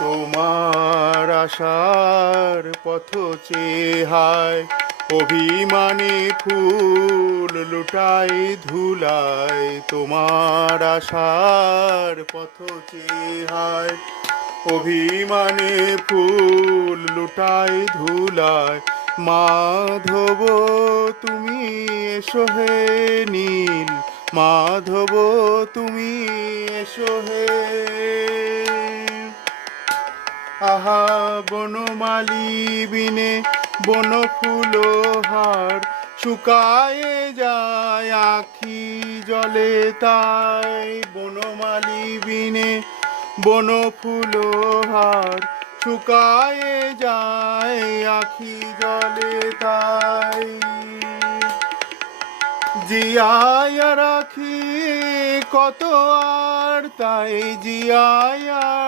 তোমার আশার পথ চেয়ে হায় অভিমানে ফুল লুটাই ধুলায়। তোমার আশার পথ চেয়ে হায় অভিমানে ফুল লুটাই ধুলায়। মাধব তুমি এসো হে নীল, মাধব তুমি এসো হে। আহা বনমালী বিনে বন ফুলহার শুকায়ে যায় আখি জলে তাই। বনমালী বিনে বন ফুলহার শুকায়ে যায় আখি জলে তাই। জিয়ায়া রাখি কত আর তাই জিয়ায়া